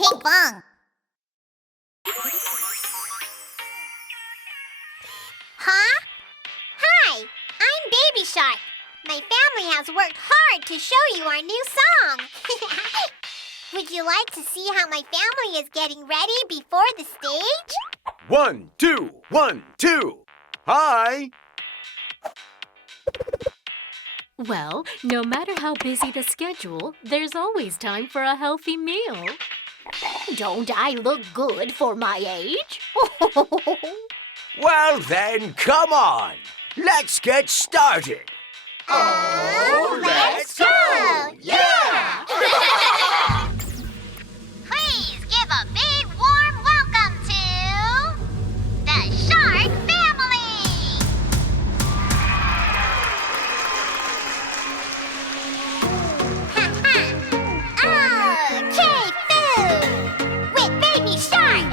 Pinkfong. Huh? Hi, I'm Baby Shark. My family has worked hard to show you our new song. Would you like to see how my family is getting ready before the stage? 1, 2, 1, 2. Hi! Well, no matter how busy the schedule, there's always time for a healthy meal. Don't I look good for my age? Well then, come on. Let's get started. Let's go! Yeah! Please give a big warm welcome to the Shark family! Okay, food! With Baby Shark!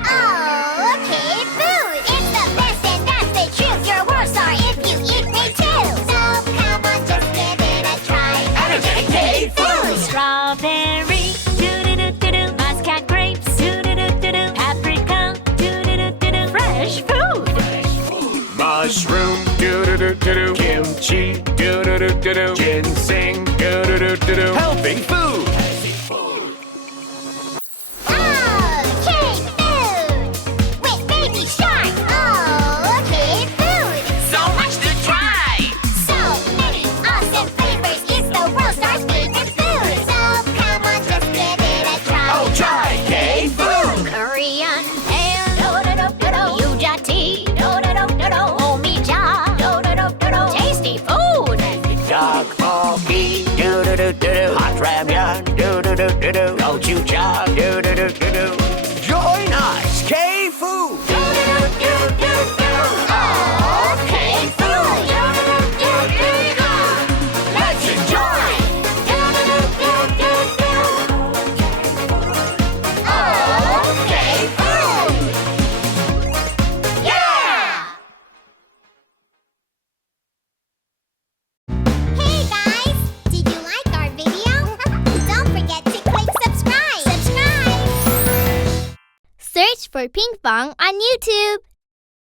Okay, food! It's the best and that's the truth! You're a world star if you eat great too! So come on, just give it a try! Energetic food! Strawberry, doo-doo-doo-doo-doo. Muscat grapes, doo-doo-doo-doo-doo. Paprika, doo-doo-doo-doo-doo. Fresh food! Mushroom, doo-doo-doo-doo-doo. Kimchi, doo-doo-doo-doo-doo. Ginseng, doo-doo-doo-doo-doo. Helping food! Okay, food! With Baby Shark! Okay, food! So much to try! So many awesome flavors! It's the world star's favorite food! So come on, just give it a try! Oh, try K-food! Korean and Yujati, Omija, tasty food! Tteokbokki, doo-doo-doo-doo-doo. Hot ramyun, doo-doo-doo-doo-doo. Gochujang, doo-doo-doo-doo-doo. Join us, K-food! Okay, food! Let's enjoy! Okay, food! Yeah! Hey guys! Did you like our video? Don't forget to click subscribe! Search for Pinkfong on YouTube.